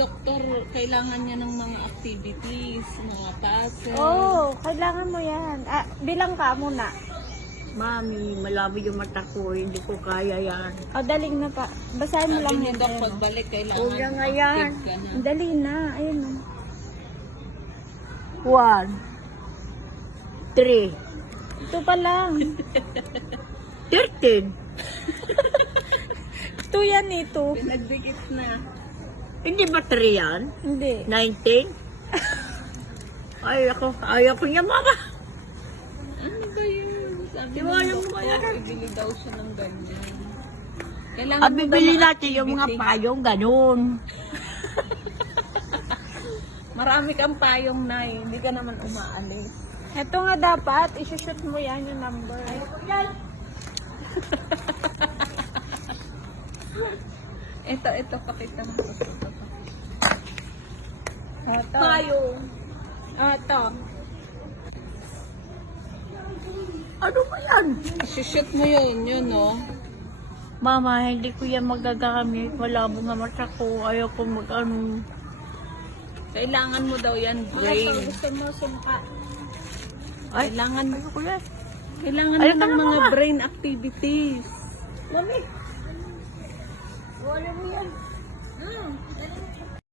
doktor, kailangan niya ng mga activities, mga puzzles. Oo, oh, kailangan mo yan. Ah, bilang ka muna. Mami, malabo yung mata ko. Hindi ko kaya yan. O, daling na pa. Basahin mo Sabi lang ni yun. Doc, ayun, oh. pagbalik, kailangan Huwag na nga yan. active ka na. Dali na. Ayun. oh. One. Three. Ito pa lang. Thirteen. Ito yan ito. Pinagdikit na. Hindi ba three yan? Hindi. Nineteen? Ay, ako. Ayaw ko niya, mama. Ano ba yun? Sabi Di alam mo doktor, yan? bibili daw siya ng ganyan. Kailangan Ang mo daw bibili natin yung mga activity. payong ganun. Marami kang payong na eh. Hindi ka naman umaalis. Ito nga dapat, isushoot mo yan yung number. Ito, ito, pakita mo. Ito, ito. Ito. Ano ba yan? Isushoot mo yun, yun oh. Mama, hindi ko yan magagamit. Malabo nga mata ko. Ayaw ko mag ano. Kailangan mo daw yan, brain. gusto mo sumpa. Ay, Kailangan mo, ayaw ko yan. kailangan mo ng mga mama. brain activities. Mami. Wala mo yan. Hmm, galing.